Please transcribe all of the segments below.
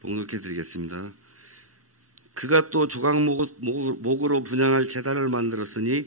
봉독해 드리겠습니다. 그가 또 조각목으로 분향할 제단을 만들었으니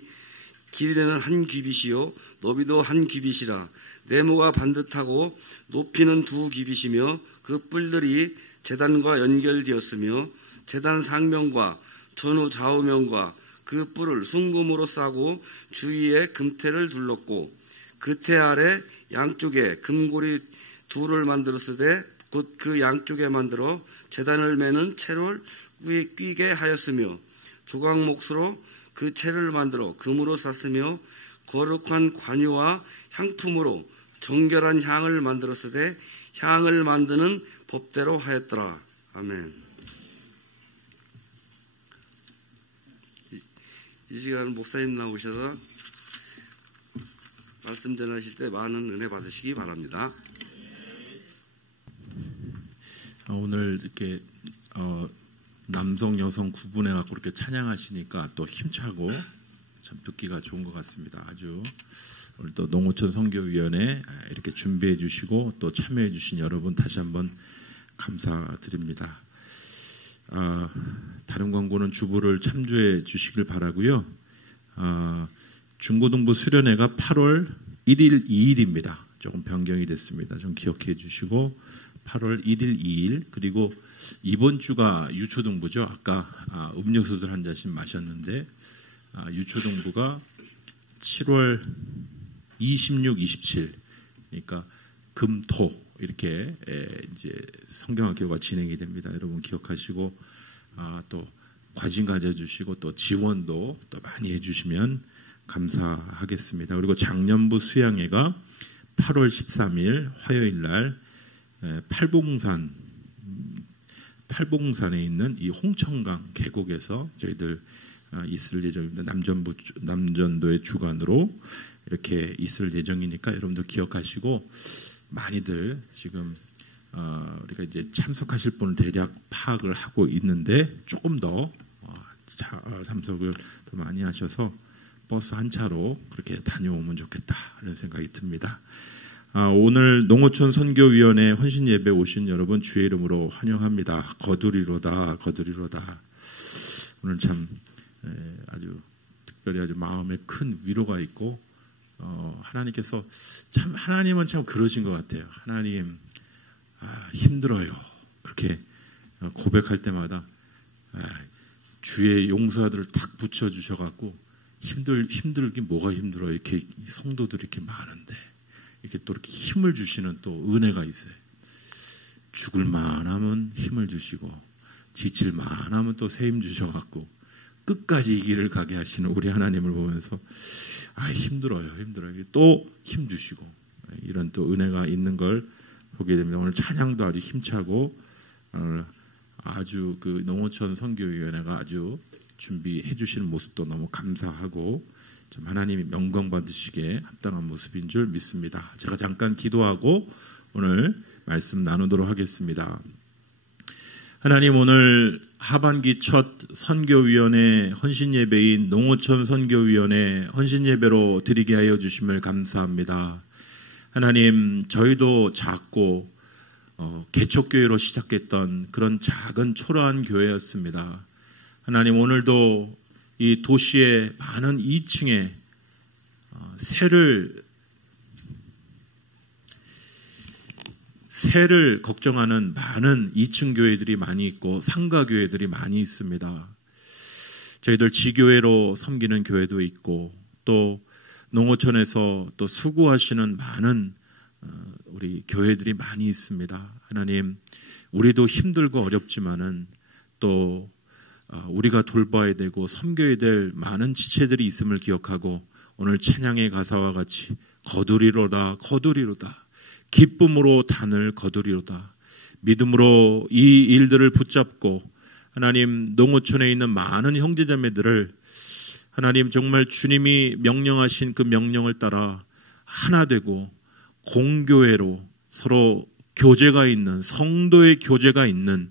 길이는 한 규빗이요 너비도 한 규빗이라. 네모가 반듯하고 높이는 2규빗이며 그 뿔들이 제단과 연결되었으며 제단 상면과 전후 좌우면과 그 뿔을 순금으로 싸고 주위에 금태를 둘렀고 그 태 아래 양쪽에 금고리 둘을 만들었으되 곧 그 양쪽에 만들어 제단을 매는 채를 끼게 하였으며 조각목으로 그 채를 만들어 금으로 쌌으며 거룩한 관유와 향품으로 정결한 향을 만들었으되 향을 만드는 법대로 하였더라. 아멘. 이 시간 목사님 나오셔서 말씀 전하실 때 많은 은혜 받으시기 바랍니다. 오늘 이렇게 남성 여성 구분해 갖고 이렇게 찬양하시니까 또 힘차고 참 듣기가 좋은 것 같습니다. 아주 오늘 또 농어촌 선교위원회 이렇게 준비해 주시고 또 참여해 주신 여러분 다시 한번 감사드립니다. 다른 광고는 주보를 참조해 주시길 바라고요. 중고등부 수련회가 8월 1일, 2일입니다. 조금 변경이 됐습니다. 좀 기억해 주시고 8월 1일, 2일 그리고 이번 주가 유초등부죠. 아까 음료수들 한 잔씩 마셨는데 유초등부가 7월 26, 27 그러니까 금, 토 이렇게 이제 성경학교가 진행이 됩니다. 여러분 기억하시고 또 관심 가져주시고 또 지원도 또 많이 해주시면 감사하겠습니다. 그리고 작년부 수양회가 8월 13일 화요일 날 팔봉산에 있는 이 홍천강 계곡에서 저희들 있을 예정입니다. 남전도의 주관으로 이렇게 있을 예정이니까 여러분들 기억하시고 많이들 지금 우리가 이제 참석하실 분을 대략 파악을 하고 있는데 조금 더 참석을 더 많이 하셔서 버스 한 차로 그렇게 다녀오면 좋겠다 이런 생각이 듭니다. 오늘 농어촌 선교위원회 헌신 예배 오신 여러분 주의 이름으로 환영합니다. 거두리로다 거두리로다. 오늘 참 아주 특별히 아주 마음에 큰 위로가 있고 하나님께서 참 하나님은 참 그러신 것 같아요. 하나님 힘들어요. 그렇게 고백할 때마다 주의 용사들을 탁 붙여주셔갖고 힘들긴 뭐가 힘들어요. 이렇게 성도들이 이렇게 많은데 이렇게 또 이렇게 힘을 주시는 또 은혜가 있어요. 죽을 만하면 힘을 주시고 지칠 만하면 또 새 힘 주셔갖고 끝까지 이 길을 가게 하시는 우리 하나님을 보면서 힘들어요. 또 힘 주시고 이런 또 은혜가 있는 걸 보게 됩니다. 오늘 찬양도 아주 힘차고 아주 그 농어촌 선교위원회가 아주 준비해 주시는 모습도 너무 감사하고 좀 하나님이 영광 받으시기에 합당한 모습인 줄 믿습니다. 제가 잠깐 기도하고 오늘 말씀 나누도록 하겠습니다. 하나님 오늘 하반기 첫 선교위원회 헌신예배인 농어촌 선교위원회 헌신예배로 드리게 하여 주심을 감사합니다. 하나님 저희도 작고 개척교회로 시작했던 그런 작은 초라한 교회였습니다. 하나님 오늘도 이 도시의 많은 2층에 세를 걱정하는 많은 2층 교회들이 많이 있고 상가 교회들이 많이 있습니다. 저희들 지교회로 섬기는 교회도 있고 또 농어촌에서 또 수고하시는 많은 우리 교회들이 많이 있습니다. 하나님 우리도 힘들고 어렵지만은 또 우리가 돌봐야 되고 섬겨야 될 많은 지체들이 있음을 기억하고 오늘 찬양의 가사와 같이 거두리로다 거두리로다 기쁨으로 단을 거두리로다 믿음으로 이 일들을 붙잡고 하나님 농어촌에 있는 많은 형제자매들을 하나님 정말 주님이 명령하신 그 명령을 따라 하나 되고 공교회로 서로 교제가 있는 성도의 교제가 있는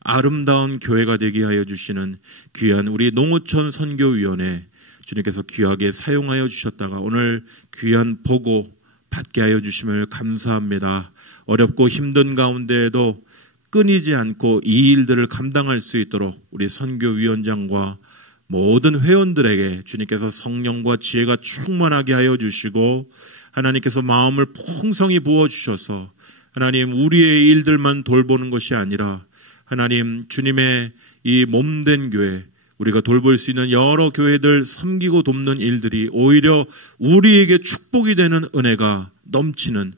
아름다운 교회가 되게 하여 주시는 귀한 우리 농어촌 선교위원회 주님께서 귀하게 사용하여 주셨다가 오늘 귀한 보고 받게 하여 주심을 감사합니다. 어렵고 힘든 가운데에도 끊이지 않고 이 일들을 감당할 수 있도록 우리 선교위원장과 모든 회원들에게 주님께서 성령과 지혜가 충만하게 하여 주시고 하나님께서 마음을 풍성히 부어주셔서 하나님 우리의 일들만 돌보는 것이 아니라 하나님 주님의 이 몸된 교회 우리가 돌볼 수 있는 여러 교회들 섬기고 돕는 일들이 오히려 우리에게 축복이 되는 은혜가 넘치는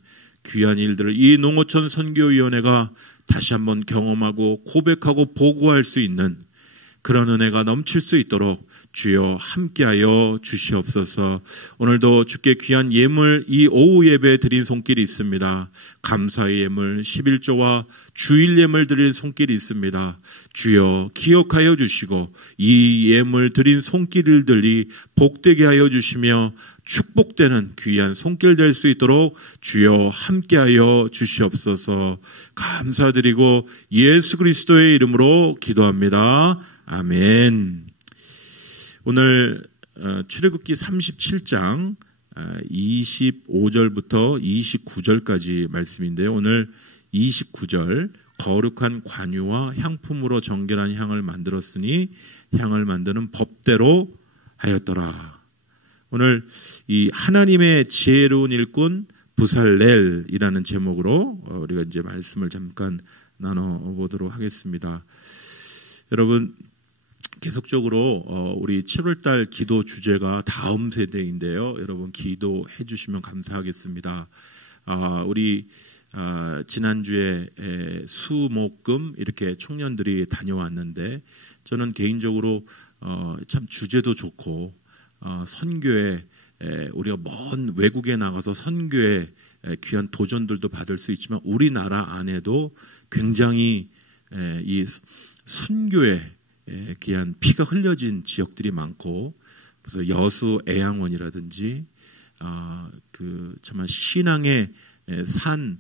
귀한 일들을 이 농어촌 선교위원회가 다시 한번 경험하고 고백하고 보고할 수 있는 그런 은혜가 넘칠 수 있도록 주여 함께하여 주시옵소서. 오늘도 주께 귀한 예물 이 오후 예배에 드린 손길이 있습니다. 감사의 예물 11조와 주일 예물 드린 손길이 있습니다. 주여 기억하여 주시고 이 예물 드린 손길들이 복되게 하여 주시며 축복되는 귀한 손길 될 수 있도록 주여 함께하여 주시옵소서. 감사드리고 예수 그리스도의 이름으로 기도합니다. 아멘. 오늘 출애굽기 37장 25절부터 29절까지 말씀인데요. 오늘 29절 거룩한 관유와 향품으로 정결한 향을 만들었으니 향을 만드는 법대로 하였더라. 오늘 이 하나님의 지혜로운 일꾼 부살렐이라는 제목으로 우리가 이제 말씀을 잠깐 나눠보도록 하겠습니다. 여러분 계속적으로 우리 7월달 기도 주제가 다음 세대인데요. 여러분 기도해 주시면 감사하겠습니다. 우리 지난주에 수목금 이렇게 청년들이 다녀왔는데 저는 개인적으로 참 주제도 좋고 선교에 우리가 먼 외국에 나가서 선교에 귀한 도전들도 받을 수 있지만 우리나라 안에도 굉장히 이 순교에 귀한 피가 흘려진 지역들이 많고 그래서 여수 애양원이라든지 정말 신앙의 산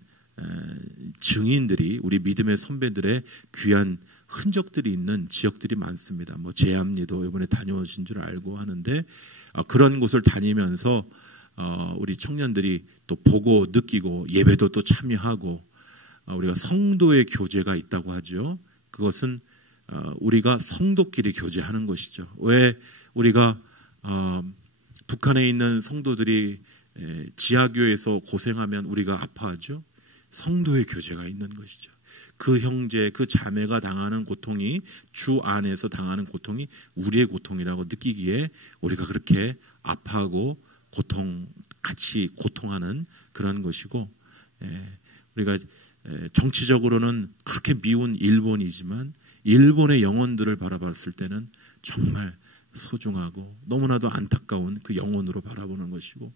증인들이 우리 믿음의 선배들의 귀한 흔적들이 있는 지역들이 많습니다. 뭐 제암리도 이번에 다녀오신 줄 알고 하는데 그런 곳을 다니면서 우리 청년들이 또 보고 느끼고 예배도 또 참여하고 우리가 성도의 교제가 있다고 하죠. 그것은 우리가 성도끼리 교제하는 것이죠. 왜 우리가 북한에 있는 성도들이 지하교에서 고생하면 우리가 아파하죠? 성도의 교제가 있는 것이죠. 그 형제, 그 자매가 당하는 고통이 주 안에서 당하는 고통이 우리의 고통이라고 느끼기에 우리가 그렇게 아파하고 같이 고통하는 그런 것이고 우리가 정치적으로는 그렇게 미운 일본이지만 일본의 영혼들을 바라봤을 때는 정말 소중하고 너무나도 안타까운 그 영혼으로 바라보는 것이고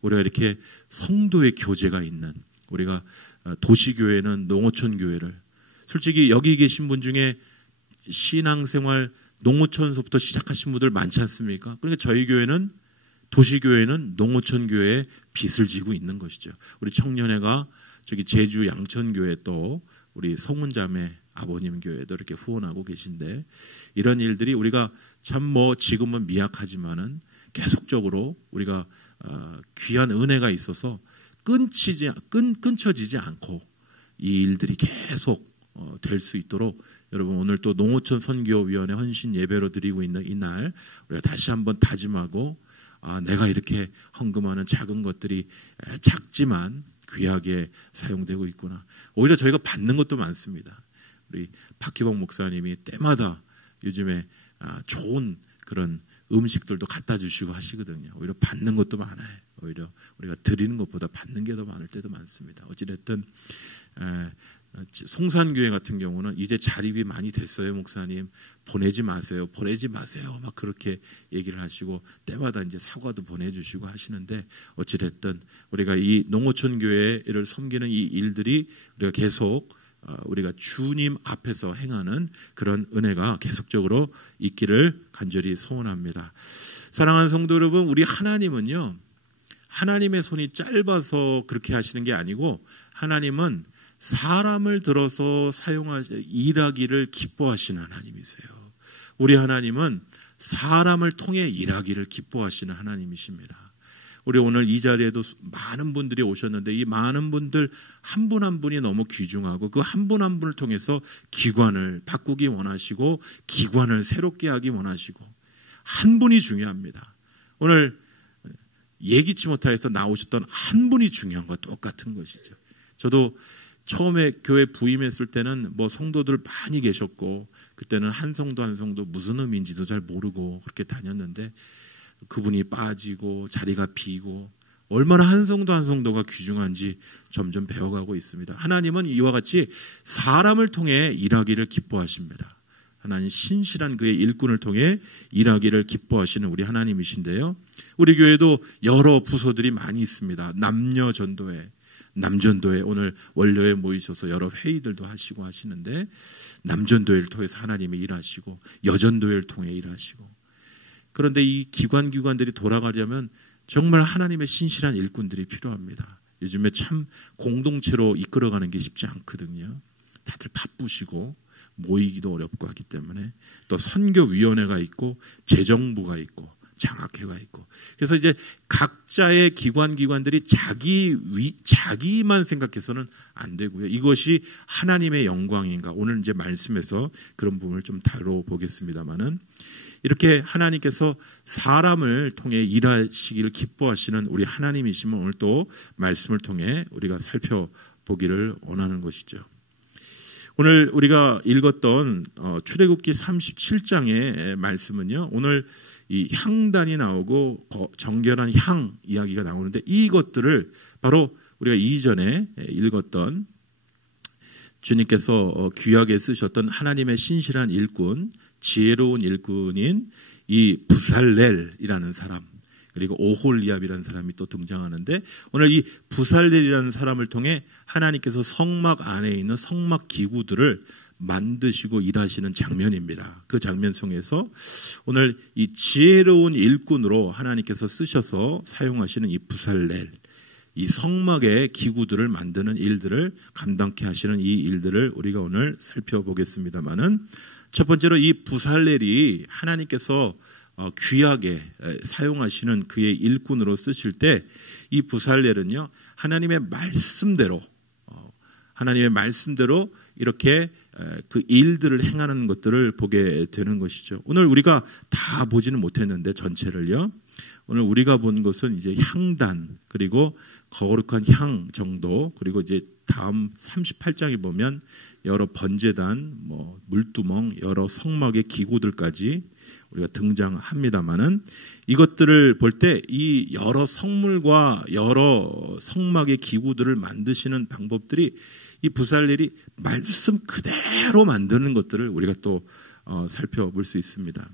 우리가 이렇게 성도의 교제가 있는 우리가 도시교회는 농어촌 교회를 솔직히 여기 계신 분 중에 신앙생활 농어촌서부터 시작하신 분들 많지 않습니까? 그러니까 저희 교회는 도시교회는 농어촌 교회에 빚을 지고 있는 것이죠. 우리 청년회가 저기 제주 양천교회 또 우리 성훈자매 아버님 교회도 이렇게 후원하고 계신데 이런 일들이 우리가 참 뭐 지금은 미약하지만은 계속적으로 우리가 귀한 은혜가 있어서 끊쳐지지 않고 이 일들이 계속 될 수 있도록 여러분 오늘 또 농어촌 선교위원회 헌신 예배로 드리고 있는 이날 우리가 다시 한번 다짐하고 내가 이렇게 헌금하는 작은 것들이 작지만 귀하게 사용되고 있구나. 오히려 저희가 받는 것도 많습니다. 우리 박희봉 목사님이 때마다 요즘에 좋은 그런 음식들도 갖다 주시고 하시거든요. 오히려 받는 것도 많아요. 오히려 우리가 드리는 것보다 받는 게 더 많을 때도 많습니다. 어찌됐든 송산교회 같은 경우는 이제 자립이 많이 됐어요. 목사님 보내지 마세요. 막 그렇게 얘기를 하시고 때마다 이제 사과도 보내주시고 하시는데 어찌됐든 우리가 이 농어촌 교회를 섬기는 이 일들이 우리가 계속 우리가 주님 앞에서 행하는 그런 은혜가 계속적으로 있기를 간절히 소원합니다. 사랑하는 성도 여러분, 우리 하나님은요 하나님의 손이 짧아서 그렇게 하시는 게 아니고 하나님은 사람을 들어서 일하기를 기뻐하시는 하나님이세요. 우리 하나님은 사람을 통해 일하기를 기뻐하시는 하나님이십니다. 우리 오늘 이 자리에도 많은 분들이 오셨는데 이 많은 분들 한 분 한 분이 너무 귀중하고 그 한 분 한 분을 통해서 기관을 바꾸기 원하시고 기관을 새롭게 하기 원하시고 한 분이 중요합니다. 오늘 예기치 못해서 나오셨던 한 분이 중요한 것 똑같은 것이죠. 저도 처음에 교회 부임했을 때는 뭐 성도들 많이 계셨고 그때는 한 성도 한 성도 무슨 의미인지도 잘 모르고 그렇게 다녔는데 그분이 빠지고 자리가 비고 얼마나 한 성도 한 성도가 귀중한지 점점 배워가고 있습니다. 하나님은 이와 같이 사람을 통해 일하기를 기뻐하십니다. 하나님 신실한 그의 일꾼을 통해 일하기를 기뻐하시는 우리 하나님이신데요. 우리 교회도 여러 부서들이 많이 있습니다. 남전도회 오늘 원료에 모이셔서 여러 회의들도 하시고 하시는데 남전도회를 통해서 하나님이 일하시고 여전도회를 통해 일하시고 그런데 이 기관들이 돌아가려면 정말 하나님의 신실한 일꾼들이 필요합니다. 요즘에 참 공동체로 이끌어가는 게 쉽지 않거든요. 다들 바쁘시고 모이기도 어렵고 하기 때문에 또 선교위원회가 있고 재정부가 있고 장학회가 있고 그래서 이제 각자의 기관들이 자기만 생각해서는 안 되고요. 이것이 하나님의 영광인가 오늘 이제 말씀에서 그런 부분을 좀 다뤄보겠습니다만은 이렇게 하나님께서 사람을 통해 일하시기를 기뻐하시는 우리 하나님이시면 오늘 또 말씀을 통해 우리가 살펴보기를 원하는 것이죠. 오늘 우리가 읽었던 출애굽기 37장의 말씀은요. 오늘 이 향단이 나오고 정결한 향 이야기가 나오는데 이것들을 바로 우리가 이전에 읽었던 주님께서 귀하게 쓰셨던 하나님의 신실한 일꾼 지혜로운 일꾼인 이 부살렐이라는 사람 그리고 오홀리압이라는 사람이 또 등장하는데 오늘 이 부살렐이라는 사람을 통해 하나님께서 성막 안에 있는 성막 기구들을 만드시고 일하시는 장면입니다. 그 장면 속에서 오늘 이 지혜로운 일꾼으로 하나님께서 쓰셔서 사용하시는 이 부살렐 이 성막의 기구들을 만드는 일들을 감당케 하시는 이 일들을 우리가 오늘 살펴보겠습니다마는 첫 번째로 이 부살렐이 하나님께서 귀하게 사용하시는 그의 일꾼으로 쓰실 때 이 부살렐은요 하나님의 말씀대로 이렇게 그 일들을 행하는 것들을 보게 되는 것이죠. 오늘 우리가 다 보지는 못했는데 전체를요. 오늘 우리가 본 것은 이제 향단 그리고 거룩한 향 정도 그리고 이제 다음 38장에 보면 여러 번제단, 물두멍, 여러 성막의 기구들까지 우리가 등장합니다만은 이것들을 볼 때 이 여러 성물과 여러 성막의 기구들을 만드시는 방법들이 이 부살렐이 말씀 그대로 만드는 것들을 우리가 또 살펴볼 수 있습니다.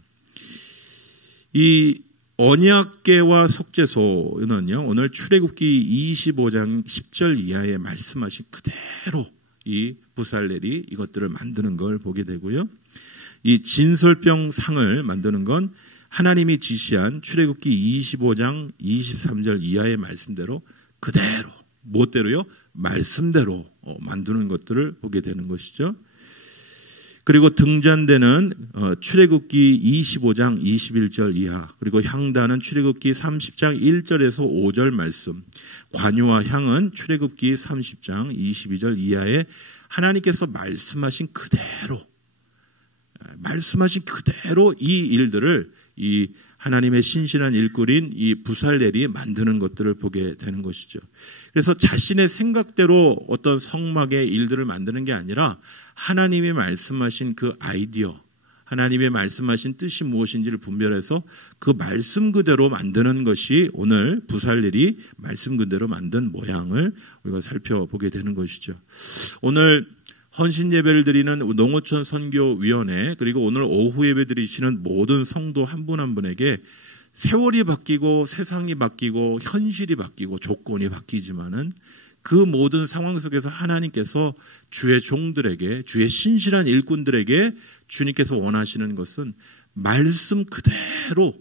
이 언약궤와 속죄소는요 오늘 출애굽기 25장 10절 이하에 말씀하신 그대로 이 부살렐이 이것들을 만드는 걸 보게 되고요. 이 진설병 상을 만드는 건 하나님이 지시한 출애굽기 25장 23절 이하의 말씀대로 그대로 무엇대로요? 말씀대로 만드는 것들을 보게 되는 것이죠. 그리고 등잔대는 출애굽기 25장 21절 이하 그리고 향단은 출애굽기 30장 1절에서 5절 말씀 관유와 향은 출애굽기 30장 22절 이하에 하나님께서 말씀하신 그대로 이 일들을 이 하나님의 신실한 일꾼인 이 부살렐이 만드는 것들을 보게 되는 것이죠. 그래서 자신의 생각대로 어떤 성막의 일들을 만드는 게 아니라 하나님이 말씀하신 그 아이디어, 하나님의 말씀하신 뜻이 무엇인지를 분별해서 그 말씀 그대로 만드는 것이 오늘 부살렐이 말씀 그대로 만든 모양을 우리가 살펴보게 되는 것이죠. 오늘 헌신 예배를 드리는 농어촌 선교위원회 그리고 오늘 오후 예배 드리시는 모든 성도 한 분 한 분에게 세월이 바뀌고 세상이 바뀌고 현실이 바뀌고 조건이 바뀌지만은 그 모든 상황 속에서 하나님께서 주의 종들에게 주의 신실한 일꾼들에게 주님께서 원하시는 것은 말씀 그대로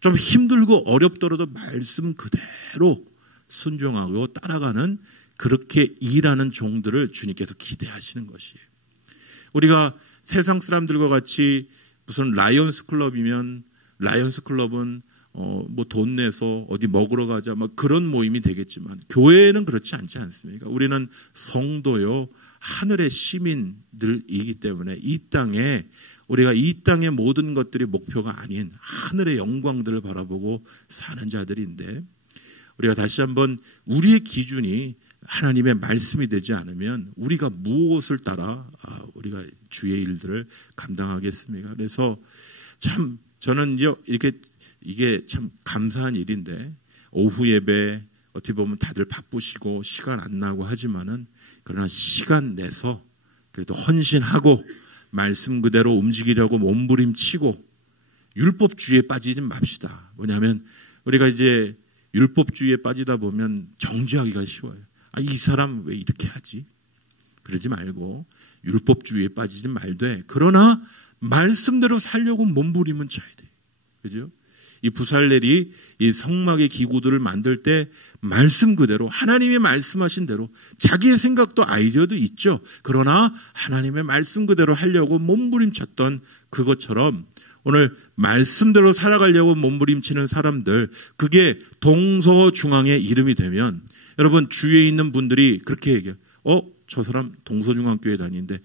좀 힘들고 어렵더라도 말씀 그대로 순종하고 따라가는 그렇게 일하는 종들을 주님께서 기대하시는 것이에요. 우리가 세상 사람들과 같이 무슨 라이온스 클럽이면 라이온스 클럽은 뭐 돈 내서 어디 먹으러 가자 막 그런 모임이 되겠지만 교회는 그렇지 않지 않습니까? 우리는 성도요 하늘의 시민들이기 때문에 이 땅에 우리가 이 땅의 모든 것들이 목표가 아닌 하늘의 영광들을 바라보고 사는 자들인데 우리가 다시 한번 우리의 기준이 하나님의 말씀이 되지 않으면 우리가 무엇을 따라 우리가 주의 일들을 감당하겠습니까? 그래서 참 저는 이게 참 감사한 일인데 오후 예배 어떻게 보면 다들 바쁘시고 시간 안 나고 하지만은 그러나 시간 내서 그래도 헌신하고 말씀 그대로 움직이려고 몸부림치고 율법주의에 빠지지 맙시다. 뭐냐면 우리가 이제 율법주의에 빠지다 보면 정죄하기가 쉬워요. 이 사람 왜 이렇게 하지? 그러지 말고 율법주의에 빠지지 말되 그러나 말씀대로 살려고 몸부림은 쳐야 돼. 그죠? 이 부살렐이 이 성막의 기구들을 만들 때 말씀 그대로 하나님이 말씀하신 대로 자기의 생각도 아이디어도 있죠. 그러나 하나님의 말씀 그대로 하려고 몸부림쳤던 그것처럼 오늘 말씀대로 살아가려고 몸부림치는 사람들 그게 동서중앙의 이름이 되면 여러분 주위에 있는 분들이 그렇게 얘기해요. 저 사람 동서중앙교회 다니는데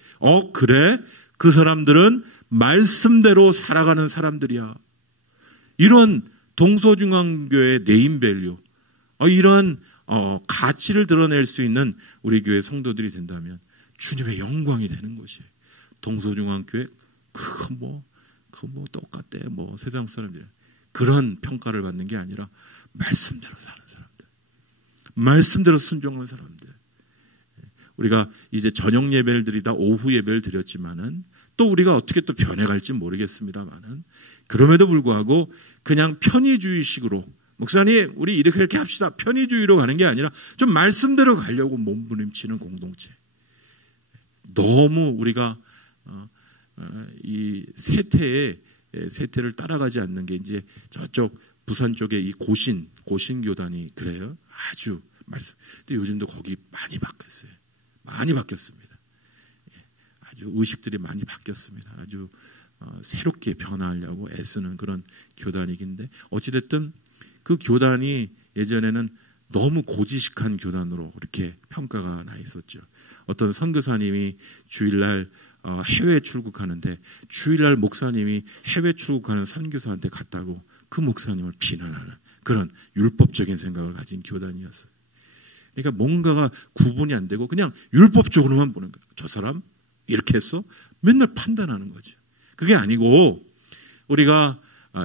그래? 그 사람들은 말씀대로 살아가는 사람들이야. 이런 동서중앙교회 네임밸류 이런 가치를 드러낼 수 있는 우리 교회 성도들이 된다면 주님의 영광이 되는 것이에요. 동서중앙교회 그거 뭐 똑같대 뭐 세상 사람들 그런 평가를 받는 게 아니라 말씀대로 사는 사람들, 말씀대로 순종하는 사람들. 우리가 이제 저녁 예배를 드리다 오후 예배를 드렸지만은 또 우리가 어떻게 또 변해갈지 모르겠습니다만은 그럼에도 불구하고 그냥 편의주의식으로 목사님 우리 이렇게 합시다 편의주의로 가는 게 아니라 좀 말씀대로 가려고 몸부림치는 공동체. 너무 우리가 이 세태를 따라가지 않는 게 이제 저쪽 부산 쪽에 이 고신교단이 그래요. 아주 말씀. 근데 요즘도 거기 많이 바뀌었어요. 많이 바뀌었습니다. 아주 의식들이 많이 바뀌었습니다. 아주 새롭게 변화하려고 애쓰는 그런 교단이긴데 어찌됐든 그 교단이 예전에는 너무 고지식한 교단으로 이렇게 평가가 나 있었죠. 어떤 선교사님이 주일날 해외 출국하는데 주일날 목사님이 해외 출국하는 선교사한테 갔다고 그 목사님을 비난하는 그런 율법적인 생각을 가진 교단이었어요. 그러니까 뭔가가 구분이 안 되고 그냥 율법적으로만 보는 거예요. 저 사람 이렇게 했어? 맨날 판단하는 거죠. 그게 아니고 우리가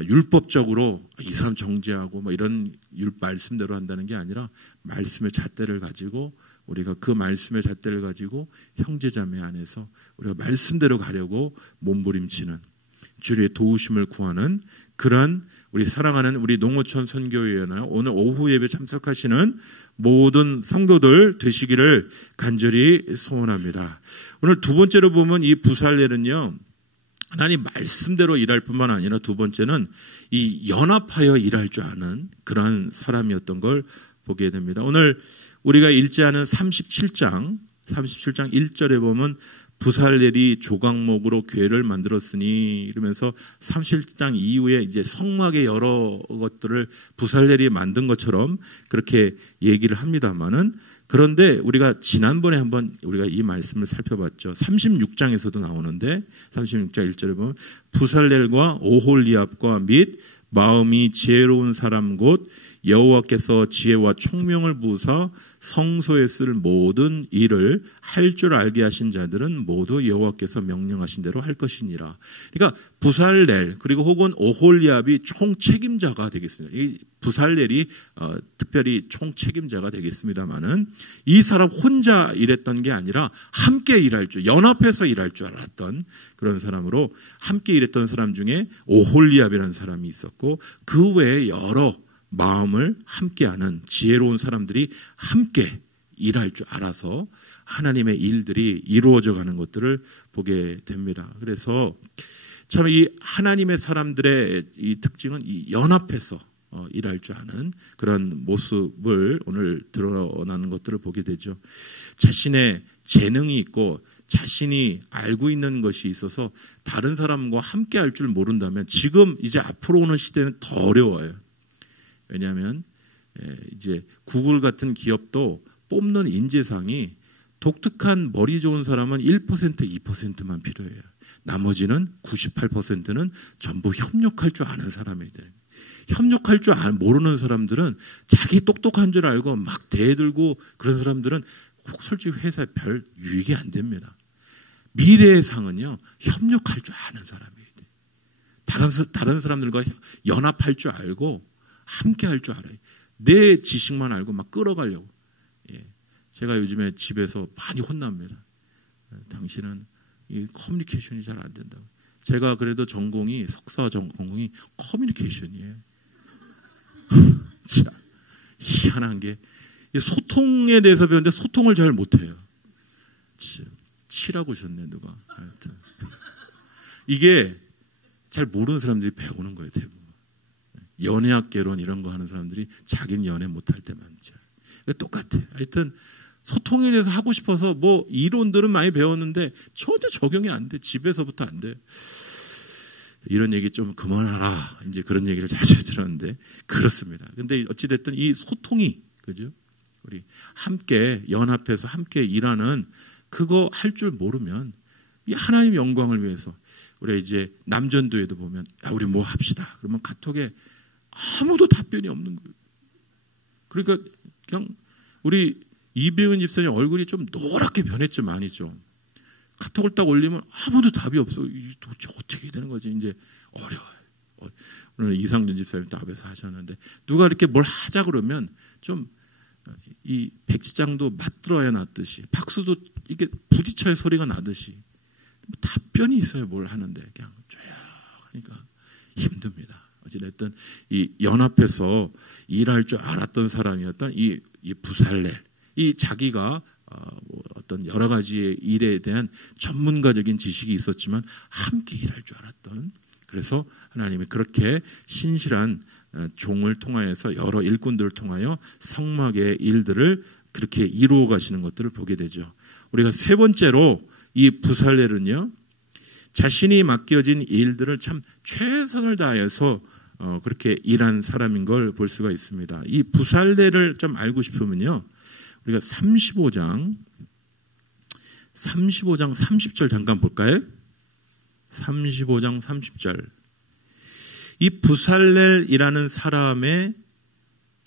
율법적으로 이 사람 정죄하고 뭐 이런 말씀대로 한다는 게 아니라 말씀의 잣대를 가지고 우리가 그 말씀의 잣대를 가지고 형제자매 안에서 우리가 말씀대로 가려고 몸부림치는 주의 도우심을 구하는 그런 우리 사랑하는 우리 농어촌 선교회나 오늘 오후 예배 참석하시는 모든 성도들 되시기를 간절히 소원합니다. 오늘 두 번째로 보면 이 부살렐은요 하나님 말씀대로 일할 뿐만 아니라 두 번째는 이 연합하여 일할 줄 아는 그러한 사람이었던 걸 보게 됩니다. 오늘 우리가 읽지 않은 37장 1절에 보면 부살렐이 조각목으로 궤를 만들었으니 이러면서 37장 이후에 이제 성막의 여러 것들을 부살렐이 만든 것처럼 그렇게 얘기를 합니다만은 그런데 우리가 지난번에 한번 우리가 이 말씀을 살펴봤죠. 36장에서도 나오는데 36장 1절에 보면 부살렐과 오홀리압과 및 마음이 지혜로운 사람 곧 여호와께서 지혜와 총명을 부으사 성소에 쓸 모든 일을 할 줄 알게 하신 자들은 모두 여호와께서 명령하신 대로 할 것이니라. 그러니까 부살렐 그리고 혹은 오홀리압이 총책임자가 되겠습니다. 이 부살렐이 특별히 총책임자가 되겠습니다만은 이 사람 혼자 일했던 게 아니라 함께 일할 줄 연합해서 일할 줄 알았던 그런 사람으로 함께 일했던 사람 중에 오홀리압이라는 사람이 있었고 그 외에 여러 마음을 함께하는 지혜로운 사람들이 함께 일할 줄 알아서 하나님의 일들이 이루어져 가는 것들을 보게 됩니다. 그래서 참 이 하나님의 사람들의 이 특징은 이 연합해서 일할 줄 아는 그런 모습을 오늘 드러나는 것들을 보게 되죠. 자신의 재능이 있고 자신이 알고 있는 것이 있어서 다른 사람과 함께 할 줄 모른다면 지금 이제 앞으로 오는 시대는 더 어려워요. 왜냐하면 이제 구글 같은 기업도 뽑는 인재상이 독특한 머리 좋은 사람은 1%, 2%만 필요해요. 나머지는 98%는 전부 협력할 줄 아는 사람이 돼요. 협력할 줄 모르는 사람들은 자기 똑똑한 줄 알고 막 대들고 그런 사람들은 솔직히 회사에 별 유익이 안 됩니다. 미래의 상은요, 협력할 줄 아는 사람이에요. 다른 사람들과 연합할 줄 알고 함께 할 줄 알아요. 내 지식만 알고 막 끌어가려고. 제가 요즘에 집에서 많이 혼납니다. 당신은 이 커뮤니케이션이 잘 안 된다고. 제가 그래도 전공이 석사 전공이 커뮤니케이션이에요. 자, 희한한 게 소통에 대해서 배웠는데 소통을 잘 못해요. 치라고 하셨네 누가. 하여튼 이게 잘 모르는 사람들이 배우는 거예요 대부분. 연애학 개론 이런 거 하는 사람들이 자기는 연애 못할 때 많죠. 똑같아요. 하여튼 소통에 대해서 하고 싶어서 뭐 이론들은 많이 배웠는데 전혀 적용이 안 돼. 집에서부터 안 돼. 이런 얘기 좀 그만하라. 이제 그런 얘기를 자주 들었는데 그렇습니다. 근데 어찌됐든 이 소통이 그죠? 우리 함께 연합해서 함께 일하는 그거 할 줄 모르면 이 하나님 영광을 위해서 우리 이제 남전도에도 보면 야, 우리 뭐 합시다. 그러면 카톡에 아무도 답변이 없는 거예요. 그러니까 그냥 우리 이배은 집사님 얼굴이 좀 노랗게 변했죠. 많이 좀. 카톡을 딱 올리면 아무도 답이 없어. 이게 도대체 어떻게 되는 거지? 이제 어려워요. 오늘 이상준 집사님 또 앞에서 하셨는데 누가 이렇게 뭘 하자 그러면 좀 이 백지장도 맞들어야 낫듯이 박수도 이게 부딪혀야 소리가 나듯이 답변이 있어야 뭘 하는데 그냥 조용하니까 힘듭니다. 어찌됐든 이 연합해서 일할 줄 알았던 사람이었던 이 부살렐 이 자기가 뭐 어떤 여러 가지의 일에 대한 전문가적인 지식이 있었지만 함께 일할 줄 알았던 그래서 하나님이 그렇게 신실한 종을 통하여서 여러 일꾼들을 통하여 성막의 일들을 그렇게 이루어 가시는 것들을 보게 되죠. 우리가 세 번째로 이 부살렐은요 자신이 맡겨진 일들을 참 최선을 다해서 그렇게 일한 사람인 걸 볼 수가 있습니다. 이 부살렐을 좀 알고 싶으면요 우리가 35장 30절 잠깐 볼까요? 35장 30절 이 부살렐이라는 사람의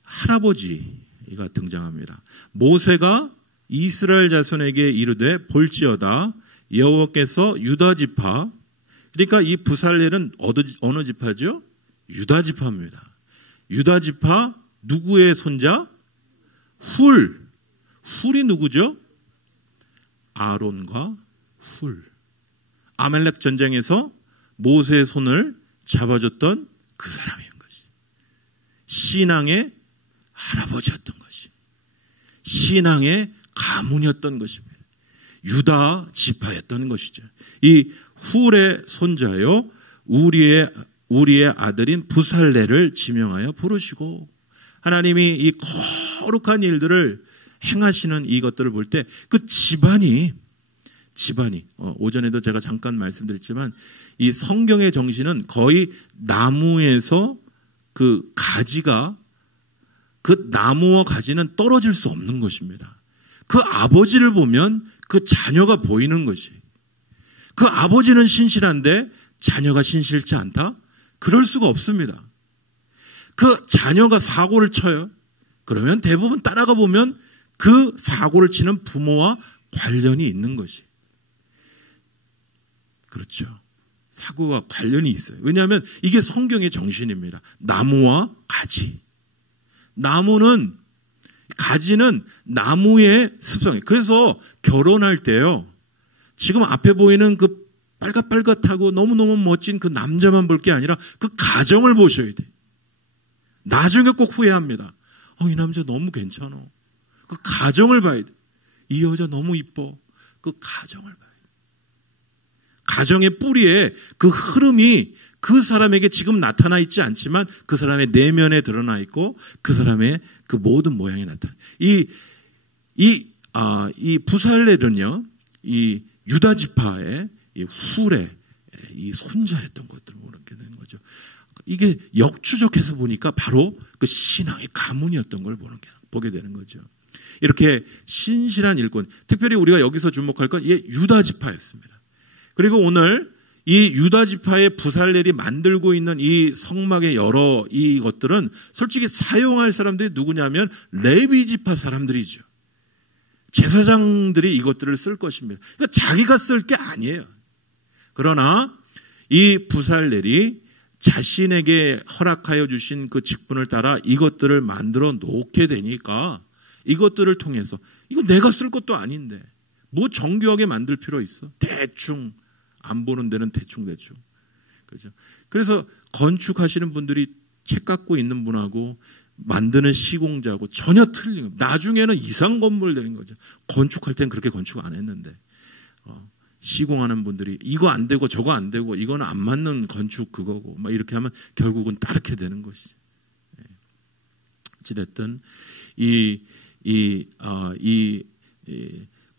할아버지가 등장합니다. 모세가 이스라엘 자손에게 이르되 볼지어다 여호와께서 유다 지파 그러니까 이 부살렐은 어느 지파죠? 유다 지파입니다. 유다 지파 누구의 손자? 훌이 누구죠? 아론과 훌. 아말렉 전쟁에서 모세의 손을 잡아줬던 그 사람인 것이. 신앙의 할아버지였던 것이. 신앙의 가문이었던 것입니다. 유다 지파였던 것이죠. 이 훌의 손자요 우리의 아들인 부살렐을 지명하여 부르시고 하나님이 이 거룩한 일들을 행하시는 이것들을 볼 때 그 집안이 오전에도 제가 잠깐 말씀드렸지만 이 성경의 정신은 거의 나무에서 그 가지가 그 나무와 가지는 떨어질 수 없는 것입니다. 그 아버지를 보면 그 자녀가 보이는 것이 그 아버지는 신실한데 자녀가 신실치 않다? 그럴 수가 없습니다. 그 자녀가 사고를 쳐요. 그러면 대부분 따라가 보면 그 사고를 치는 부모와 관련이 있는 것이. 그렇죠. 사고와 관련이 있어요. 왜냐하면 이게 성경의 정신입니다. 나무와 가지. 가지는 나무의 습성이에요. 그래서 결혼할 때요. 지금 앞에 보이는 그 빨갛빨갛하고 너무너무 멋진 그 남자만 볼 게 아니라 그 가정을 보셔야 돼요. 나중에 꼭 후회합니다. 이 남자 너무 괜찮아. 그 가정을 봐야 돼. 이 여자 너무 이뻐. 그 가정을 봐야 돼. 가정의 뿌리에 그 흐름이 그 사람에게 지금 나타나 있지 않지만 그 사람의 내면에 드러나 있고 그 사람의 그 모든 모양이 나타나. 이 부살렐은요, 이 유다 지파의 이 훌의 이 손자였던 것들을 모르게 되는 거죠. 이게 역추적해서 보니까 바로 그 신앙의 가문이었던 걸 보게 되는 거죠. 이렇게 신실한 일꾼, 특별히 우리가 여기서 주목할 건 유다 지파였습니다. 그리고 오늘 이 유다 지파의 부살렐이 만들고 있는 이 성막의 여러 이것들은 솔직히 사용할 사람들이 누구냐면 레위 지파 사람들이죠. 제사장들이 이것들을 쓸 것입니다. 그러니까 자기가 쓸 게 아니에요. 그러나 이 부살렐이 자신에게 허락하여 주신 그 직분을 따라 이것들을 만들어 놓게 되니까 이것들을 통해서 이거 내가 쓸 것도 아닌데 뭐 정교하게 만들 필요 있어? 대충 안 보는 데는 대충 그렇죠? 그래서 건축하시는 분들이 책 갖고 있는 분하고 만드는 시공자하고 전혀 틀린 거예요. 나중에는 이상 건물 되는 거죠. 건축할 땐 그렇게 건축 안 했는데 시공하는 분들이 이거 안 되고 저거 안 되고 이거는 안 맞는 건축 그거고 막 이렇게 하면 결국은 따르게 되는 것이죠. 어찌됐든 이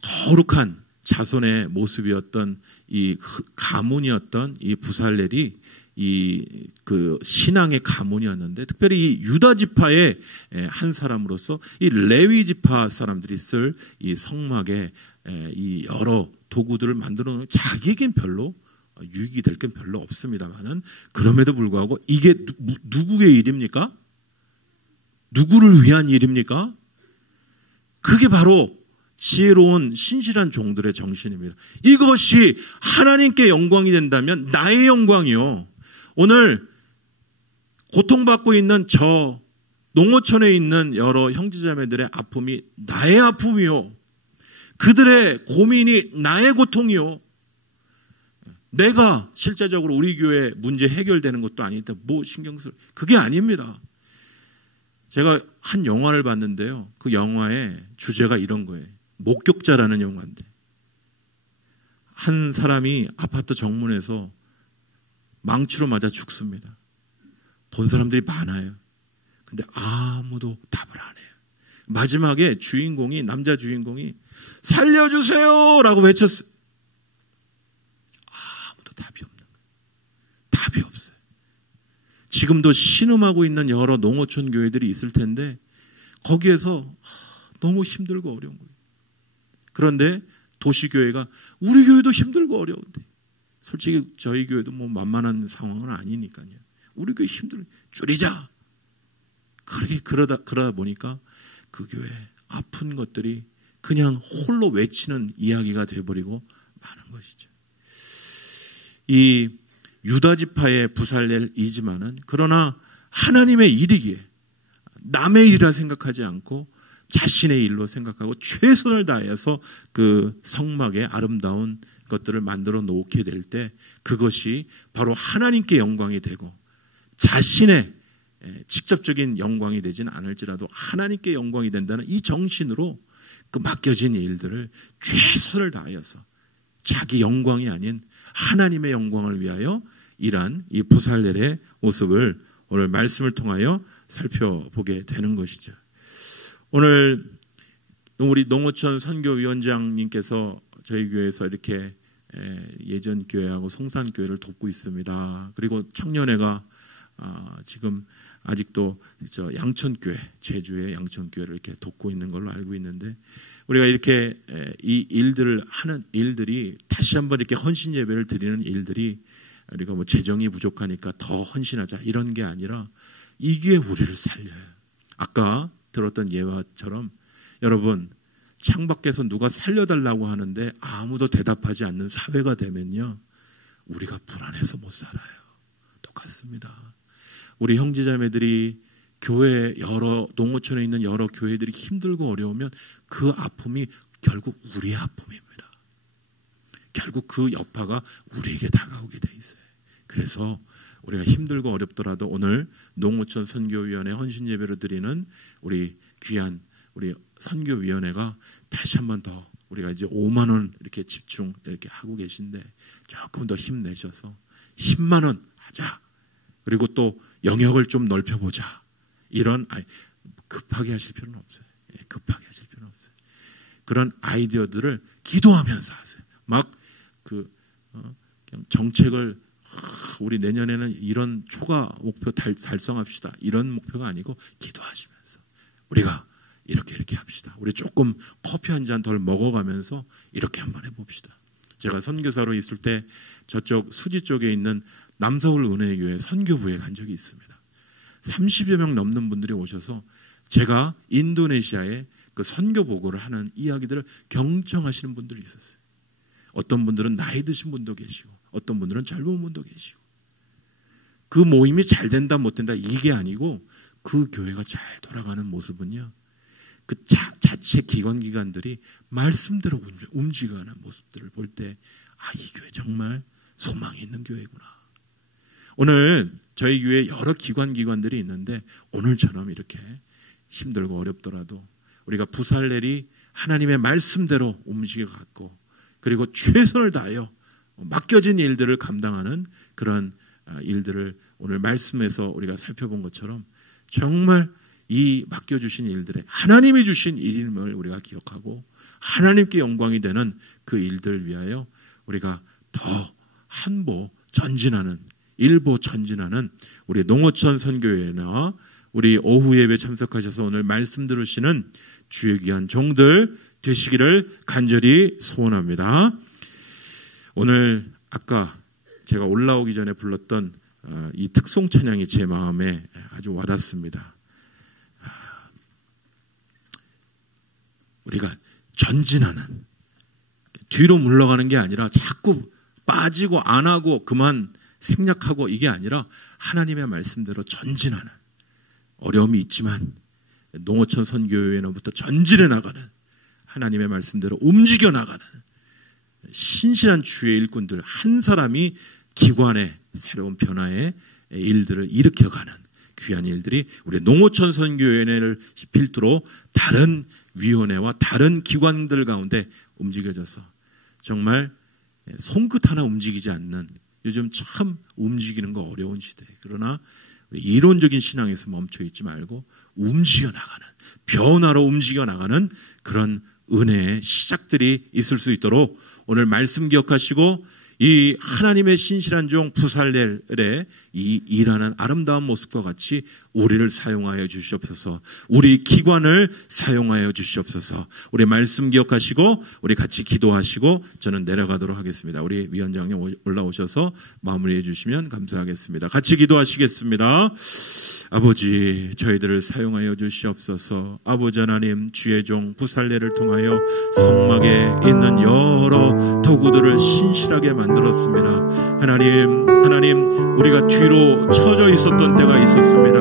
거룩한 자손의 모습이었던 이 가문이었던 이 부살렐이 그 신앙의 가문이었는데, 특별히 이 유다 지파의 한 사람으로서 이 레위 지파 사람들이 쓸 이 성막에 이 여러 도구들을 만들어 놓은, 자기에겐 별로 유익이 될 게 별로 없습니다만은 그럼에도 불구하고 이게 누구의 일입니까? 누구를 위한 일입니까? 그게 바로 지혜로운 신실한 종들의 정신입니다. 이것이 하나님께 영광이 된다면 나의 영광이요. 오늘 고통받고 있는 저 농어촌에 있는 여러 형제자매들의 아픔이 나의 아픔이요. 그들의 고민이 나의 고통이요. 내가 실제적으로 우리 교회 문제 해결되는 것도 아닌데 뭐 신경 쓸, 그게 아닙니다. 제가 한 영화를 봤는데요. 그 영화의 주제가 이런 거예요. 목격자라는 영화인데 한 사람이 아파트 정문에서 망치로 맞아 죽습니다. 본 사람들이 많아요. 근데 아무도 답을 안 해요. 마지막에 남자 주인공이 살려주세요 라고 외쳤어요. 아무도 답이 없는 거예요. 답이 없어요. 지금도 신음하고 있는 여러 농어촌 교회들이 있을 텐데 거기에서 너무 힘들고 어려운 거예요. 그런데 도시교회가 우리 교회도 힘들고 어려운데, 솔직히 저희 교회도 뭐 만만한 상황은 아니니까요. 우리 교회 힘들어 줄이자. 그러다 보니까 그 교회 아픈 것들이 그냥 홀로 외치는 이야기가 돼버리고 마는 것이죠. 이 유다 지파의 부살렐이지만은 그러나 하나님의 일이기에 남의 일이라 생각하지 않고 자신의 일로 생각하고 최선을 다해서 그 성막의 아름다운 것들을 만들어 놓게 될 때 그것이 바로 하나님께 영광이 되고, 자신의 직접적인 영광이 되지는 않을지라도 하나님께 영광이 된다는 이 정신으로 그 맡겨진 일들을 최선을 다하여서 자기 영광이 아닌 하나님의 영광을 위하여 일한 이 부살렐의 모습을 오늘 말씀을 통하여 살펴보게 되는 것이죠. 오늘 우리 농어촌 선교위원장님께서 저희 교회에서 이렇게 예전 교회하고 송산교회를 돕고 있습니다. 그리고 청년회가 지금 아직도 저 양천교회, 제주의 양천교회를 이렇게 돕고 있는 걸로 알고 있는데, 우리가 이렇게 이 일들을 하는 일들이, 다시 한번 이렇게 헌신 예배를 드리는 일들이 우리가 뭐 재정이 부족하니까 더 헌신하자 이런 게 아니라 이게 우리를 살려요. 아까 들었던 예화처럼 여러분, 창밖에서 누가 살려달라고 하는데 아무도 대답하지 않는 사회가 되면요, 우리가 불안해서 못 살아요. 똑같습니다. 우리 형제자매들이 교회 농어촌에 있는 여러 교회들이 힘들고 어려우면 그 아픔이 결국 우리의 아픔입니다. 결국 그 여파가 우리에게 다가오게 돼 있어요. 그래서 우리가 힘들고 어렵더라도 오늘 농어촌 선교위원회 헌신 예배를 드리는 우리 귀한 우리 선교위원회가 다시 한 번 더, 우리가 이제 5만 원 이렇게 집중 이렇게 하고 계신데 조금 더 힘내셔서 10만 원 하자. 그리고 또 영역을 좀 넓혀보자. 이런 급하게 하실 필요는 없어요. 급하게 하실 필요는 없어요. 그런 아이디어들을 기도하면서 하세요. 막 그냥 정책을 우리 내년에는 이런 초과 목표 달성합시다. 이런 목표가 아니고 기도하시면서 우리가 이렇게 합시다. 우리 조금 커피 한 잔 덜 먹어가면서 이렇게 한번 해봅시다. 제가 선교사로 있을 때 저쪽 수지 쪽에 있는 남서울 은혜교회 선교부에 간 적이 있습니다. 30여 명 넘는 분들이 오셔서 제가 인도네시아에 그 선교 보고를 하는 이야기들을 경청하시는 분들이 있었어요. 어떤 분들은 나이 드신 분도 계시고 어떤 분들은 젊은 분도 계시고 그 모임이 잘 된다 못 된다 이게 아니고 그 교회가 잘 돌아가는 모습은요. 그 자체 기관들이 말씀대로 움직여가는 모습들을 볼 때 이 교회 정말 소망이 있는 교회구나. 오늘 저희 교회에 여러 기관들이 있는데 오늘처럼 이렇게 힘들고 어렵더라도 우리가 부살렐이 하나님의 말씀대로 움직여갔고 그리고 최선을 다하여 맡겨진 일들을 감당하는 그런 일들을 오늘 말씀에서 우리가 살펴본 것처럼 정말 이 맡겨주신 일들에 하나님이 주신 일임을 우리가 기억하고 하나님께 영광이 되는 그 일들을 위하여 우리가 더 한보 전진하는 일보 전진하는 우리 농어촌 선교회나 우리 오후 예배 참석하셔서 오늘 말씀 들으시는 주의 귀한 종들 되시기를 간절히 소원합니다. 오늘 아까 제가 올라오기 전에 불렀던 이 특송 찬양이 제 마음에 아주 와닿습니다. 우리가 전진하는 뒤로 물러가는 게 아니라 자꾸 빠지고 안 하고 그만 생략하고 이게 아니라 하나님의 말씀대로 전진하는 어려움이 있지만 농어촌 선교회로부터 전진해 나가는 하나님의 말씀대로 움직여 나가는 신실한 주의 일꾼들 한 사람이 기관의 새로운 변화의 일들을 일으켜가는 귀한 일들이 우리 농어촌 선교회를 필두로 다른 위원회와 다른 기관들 가운데 움직여져서 정말 손끝 하나 움직이지 않는 요즘 참 움직이는 거 어려운 시대. 그러나 이론적인 신앙에서 멈춰 있지 말고 움직여 나가는 변화로 움직여 나가는 그런 은혜의 시작들이 있을 수 있도록 오늘 말씀 기억하시고 이 하나님의 신실한 종 부살렐의 이 일하는 아름다운 모습과 같이 우리를 사용하여 주시옵소서. 우리 기관을 사용하여 주시옵소서. 우리 말씀 기억하시고 우리 같이 기도하시고 저는 내려가도록 하겠습니다. 우리 위원장님 올라오셔서 마무리해 주시면 감사하겠습니다. 같이 기도하시겠습니다. 아버지, 저희들을 사용하여 주시옵소서. 아버지 하나님, 주의 종 부살렐을 통하여 성막에 있는 여러 도구들을 신실하게 만들었습니다. 하나님, 우리가 뒤로 처져 있었던 때가 있었습니다.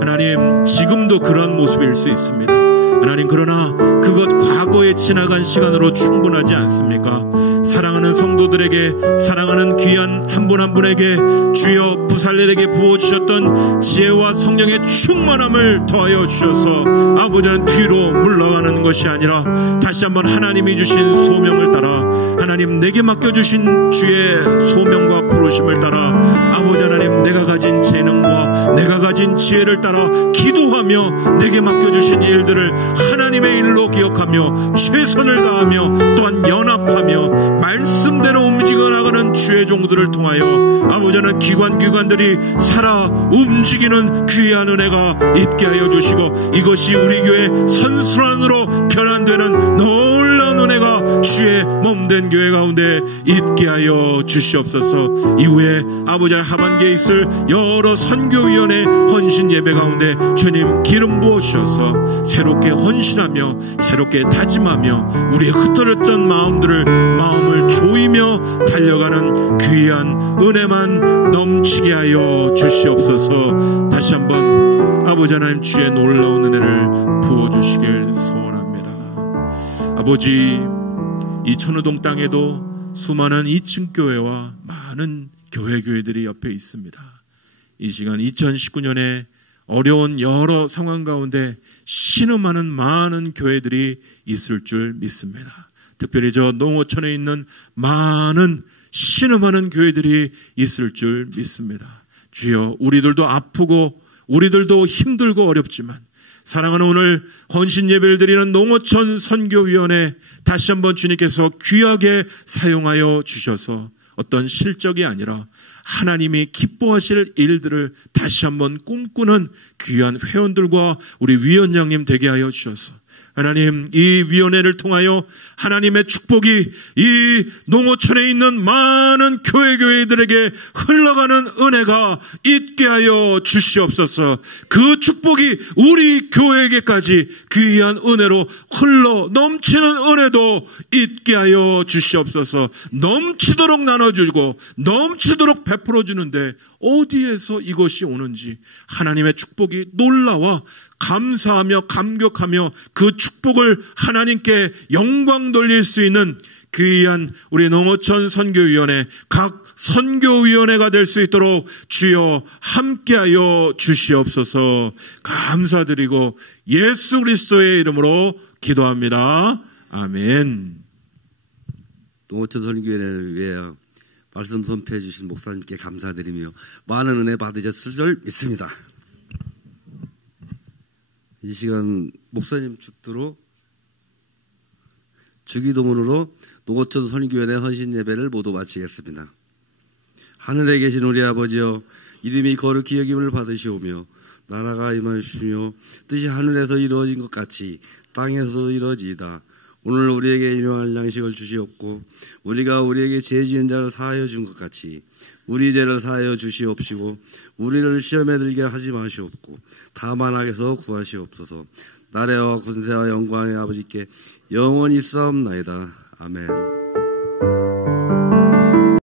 하나님, 지금도 그런 모습일 수 있습니다. 하나님, 그러나 그것 과거에 지나간 시간으로 충분하지 않습니까? 사랑하는 성도들에게, 사랑하는 귀한 한 분 한 분에게 주여 부살렐에게 부어주셨던 지혜와 성령의 충만함을 더하여 주셔서 아버지는 뒤로 물러가는 것이 아니라 다시 한번 하나님이 주신 소명을 따라 하나님 내게 맡겨주신 주의 소명과 부르심을 따라 아버지 하나님 내가 가진 재능과 내가 가진 지혜를 따라 기도하며 내게 맡겨주신 일들을 하나님의 일로 기억하며 최선을 다하며 또한 연합하며 말씀대로 움직여 나가는 주의 종들을 통하여 아버지는 기관들이 살아 움직이는 귀한 은혜가 있게 하여 주시고 이것이 우리 교회 선순환으로 변환되는 놀라운 은혜가 주의 몸된 교회 가운데 있게 하여 주시옵소서. 이후에 아버지 하반기에 있을 여러 선교위원회 헌신 예배 가운데 주님 기름 부어주셔서 새롭게 헌신하며 새롭게 다짐하며 우리의 흩어졌던 마음을 조이며 달려가는 귀한 은혜만 넘치게 하여 주시옵소서. 다시 한번 아버지 하나님 주의 놀라운 은혜를 부어주시길 소원합니다. 아버지, 이 천우동 땅에도 수많은 2층 교회와 많은 교회들이 옆에 있습니다. 이 시간 2019년에 어려운 여러 상황 가운데 신음하는 많은 교회들이 있을 줄 믿습니다. 특별히 저 농어촌에 있는 많은 신음하는 교회들이 있을 줄 믿습니다. 주여, 우리들도 아프고 우리들도 힘들고 어렵지만 사랑하는 오늘 헌신 예배를 드리는 농어촌 선교위원회 다시 한번 주님께서 귀하게 사용하여 주셔서 어떤 실적이 아니라 하나님이 기뻐하실 일들을 다시 한번 꿈꾸는 귀한 회원들과 우리 위원장님 되게 하여 주셔서 하나님, 이 위원회를 통하여 하나님의 축복이 이 농어촌에 있는 많은 교회들에게 흘러가는 은혜가 있게 하여 주시옵소서. 그 축복이 우리 교회에게까지 귀한 은혜로 흘러 넘치는 은혜도 있게 하여 주시옵소서. 넘치도록 나눠주고 넘치도록 베풀어 주는데 어디에서 이것이 오는지 하나님의 축복이 놀라워 감사하며 감격하며 그 축복을 하나님께 영광 돌릴 수 있는 귀한 우리 농어촌 선교위원회 각 선교위원회가 될 수 있도록 주여 함께하여 주시옵소서. 감사드리고 예수 그리스도의 이름으로 기도합니다. 아멘. 농어촌 선교위원회를 위해 말씀 선포해 주신 목사님께 감사드리며 많은 은혜 받으셨을 줄 믿습니다. 이 시간 목사님 축도로 주기도문으로 농어촌 선교위원회 헌신 예배를 모두 마치겠습니다. 하늘에 계신 우리 아버지여, 이름이 거룩히 여김을 받으시오며 나라가 임하시며 뜻이 하늘에서 이루어진 것 같이 땅에서도 이루어지이다. 오늘 우리에게 일용할 양식을 주시옵고 우리가 우리에게 죄 지은 자를 사하여 준 것 같이 우리 죄를 사하여 주시옵시고 우리를 시험에 들게 하지 마시옵고 다만 악에서 구하시옵소서. 나라와 권세와 영광의 아버지께 영원히 싸움나이다. 아멘.